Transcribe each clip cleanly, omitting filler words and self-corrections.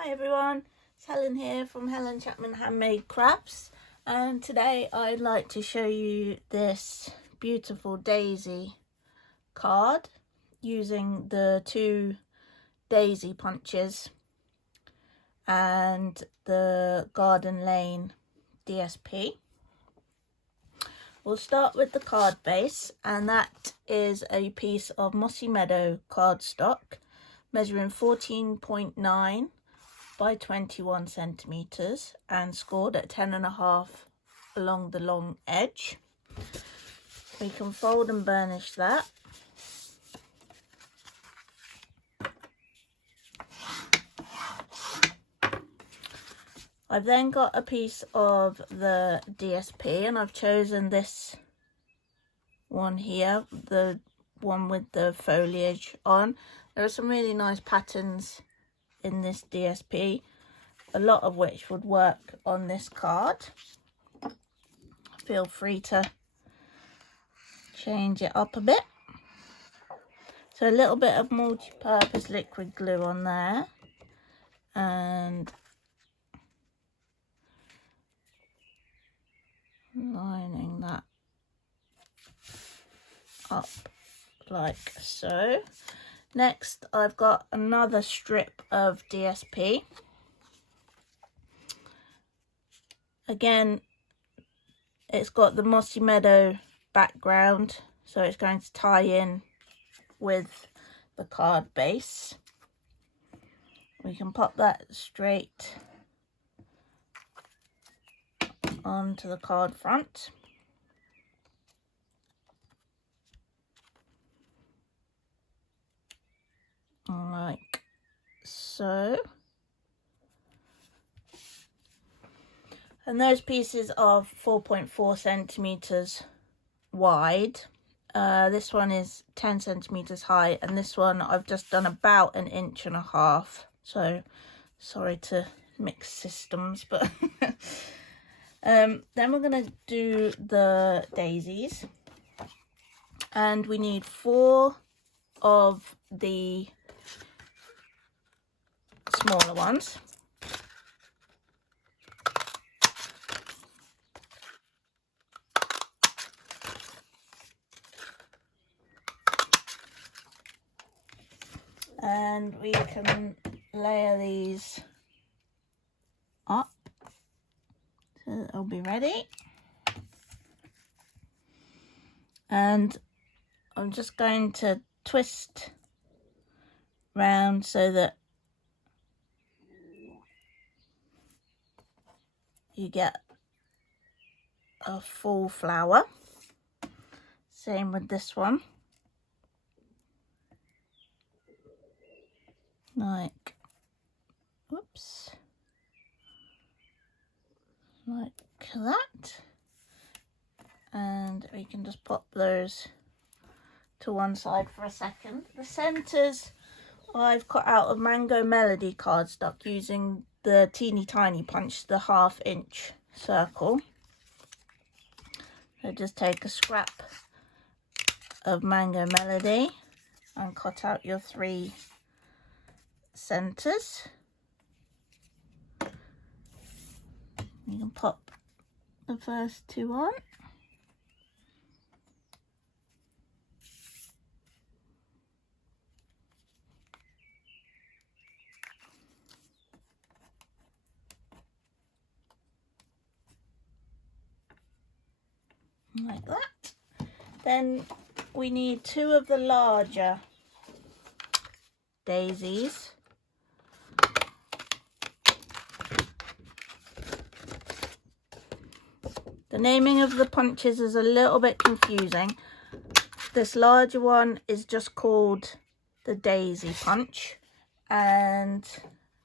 Hi everyone, it's Helen here from Helen Chapman Handmade Crafts, and today I'd like to show you this beautiful daisy card using the two daisy punches and the Garden Lane DSP. We'll start with the card base, and that is a piece of Mossy Meadow cardstock measuring 14.9 by 21 centimeters and scored at 10.5 along the long edge. We can fold and burnish that. I've then got a piece of the DSP, and I've chosen this one here, the one with the foliage on. There are some really nice patterns in this DSP, a lot of which would work on this card. Feel free to change it up a bit. So a little bit of multi-purpose liquid glue on there, and lining that up like so. Next, I've got another strip of DSP. Again, it's got the Mossy Meadow background, so it's going to tie in with the card base. We can pop that straight onto the card front. Like so. And those pieces are 4.4 centimeters wide. This one is 10 centimeters high, and this one I've just done about 1.5 inches. So sorry to mix systems, but then we're going to do the daisies, and we need 4 of the smaller ones. And we can layer these up so that they'll be ready. And I'm just going to twist round so that you get a full flower. Same with this one. Like, whoops, like that. And we can just pop those to one side for a second. The centers I've cut out of Mango Melody cardstock using the teeny tiny punch, the 1/2 inch circle. So just take a scrap of Mango Melody and cut out your 3 centers. You can pop the first 2 on. Like that. Then we need 2 of the larger daisies. The naming of the punches is a little bit confusing. This larger one is just called the daisy punch, and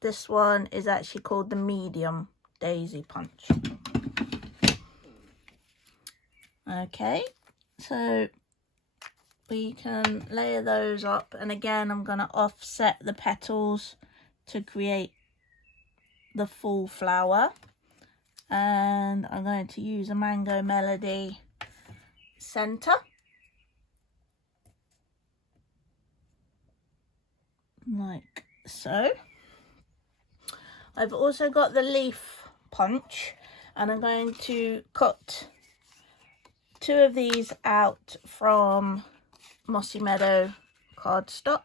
this one is actually called the medium daisy punch. Okay, so we can layer those up, and again I'm going to offset the petals to create the full flower, and I'm going to use a Mango Melody center like so. I've also got the leaf punch, and I'm going to cut 2 of these out from Mossy Meadow cardstock.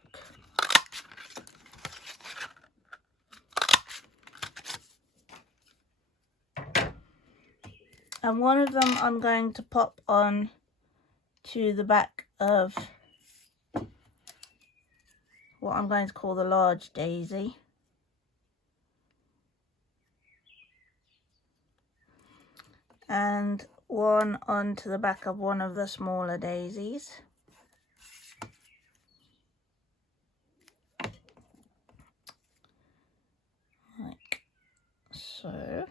And one of them I'm going to pop on to the back of what I'm going to call the large daisy. And one onto the back of one of the smaller daisies. Like so.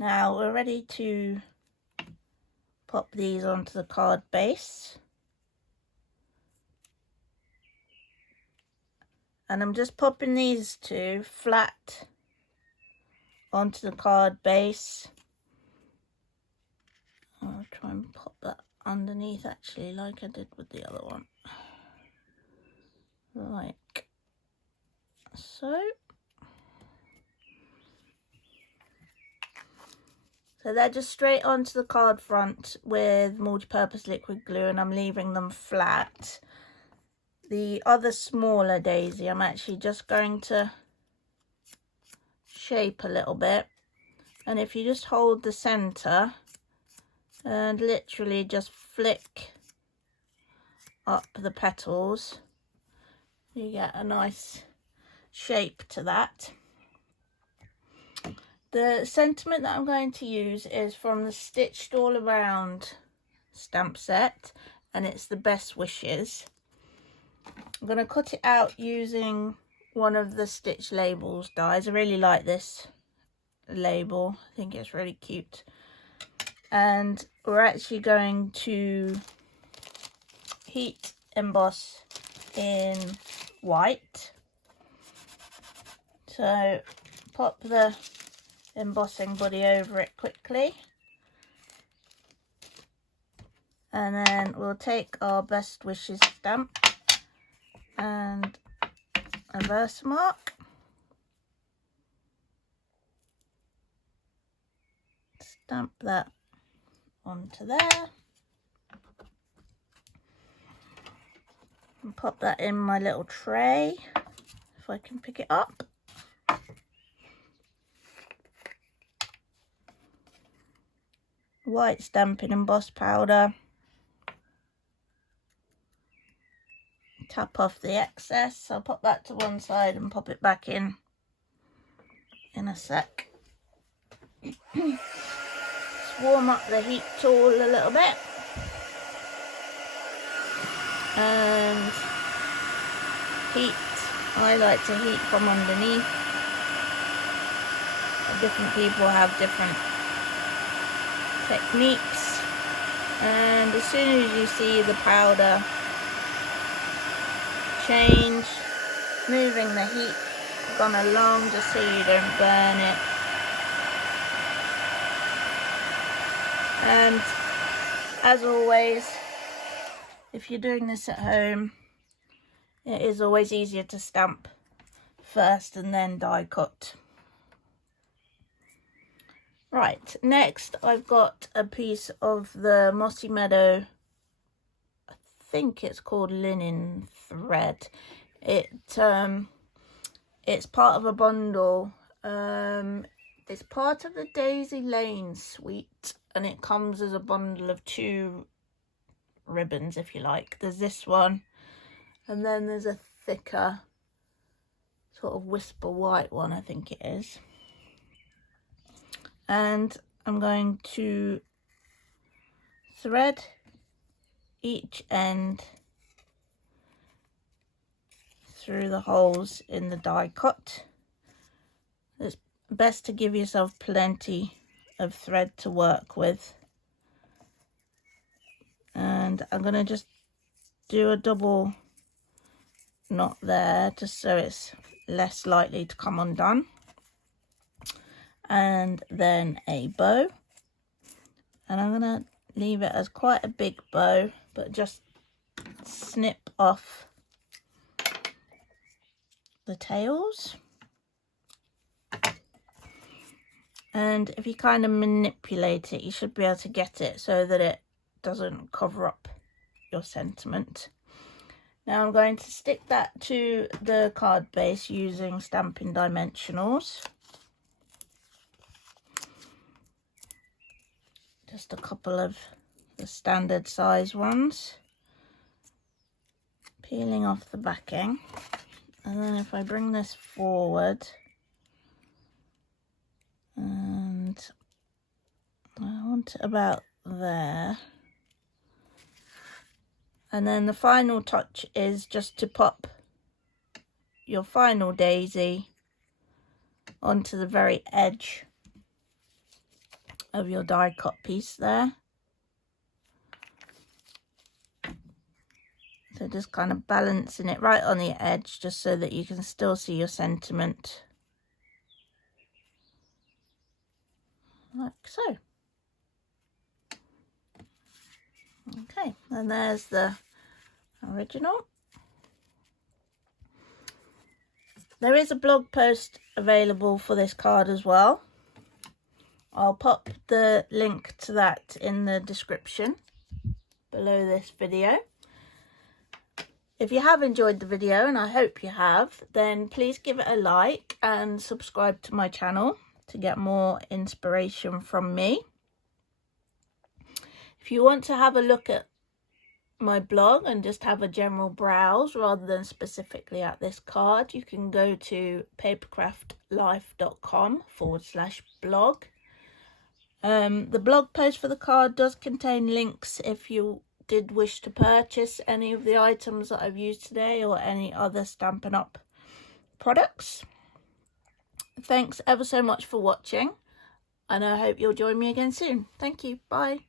Now we're ready to pop these onto the card base. And I'm just popping these 2 flat onto the card base. I'll try and pop that underneath actually, like I did with the other one. Like so. So they're just straight onto the card front with multi-purpose liquid glue, and I'm leaving them flat. The other smaller daisy, I'm actually just going to shape a little bit. And if you just hold the center and literally just flick up the petals, you get a nice shape to that. The sentiment that I'm going to use is from the Stitched All Around stamp set, and it's the Best Wishes. I'm going to cut it out using one of the Stitch Labels dies. I really like this label. I think it's really cute. And we're actually going to heat emboss in white. So pop the embossing body over it quickly. And then we'll take our Best Wishes stamp and a Versamark. Stamp that onto there. And pop that in my little tray, if I can pick it up. White Stampin' Emboss powder. Tap off the excess. I'll pop that to one side and pop it back in a sec. Just warm up the heat tool a little bit. And heat, I like to heat from underneath. Different people have different techniques. And as soon as you see the powder change, moving the heat gone along just so you don't burn it. And as always, if you're doing this at home, it is always easier to stamp first and then die cut. Right, next I've got a piece of the Mossy Meadow, I think it's called linen thread. It's part of a bundle. It's part of the Daisy Lane suite, and it comes as a bundle of 2 ribbons, if you like. There's this one, and then there's a thicker sort of whisper white one, I think it is. And I'm going to thread each end through the holes in the die cut. It's best to give yourself plenty of thread to work with. And I'm going to just do a double knot there just so it's less likely to come undone. And then a bow. And I'm going to leave it as quite a big bow, but just snip off the tails. And if you kind of manipulate it, you should be able to get it so that it doesn't cover up your sentiment. Now I'm going to stick that to the card base using Stampin' Dimensionals. Just a couple of the standard size ones. Peeling off the backing. And then if I bring this forward, and I want it about there. And then the final touch is just to pop your final daisy onto the very edge of your die cut piece there. So just kind of balancing it right on the edge just so that you can still see your sentiment. Like so. Okay, and there's the original. There is a blog post available for this card as well. I'll pop the link to that in the description below this video. If you have enjoyed the video, and I hope you have, then please give it a like and subscribe to my channel to get more inspiration from me. If you want to have a look at my blog and just have a general browse rather than specifically at this card, you can go to papercraftlife.com/blog. The blog post for the card does contain links if you did wish to purchase any of the items that I've used today or any other Stampin' Up products. Thanks ever so much for watching, and I hope you'll join me again soon. Thank you. Bye.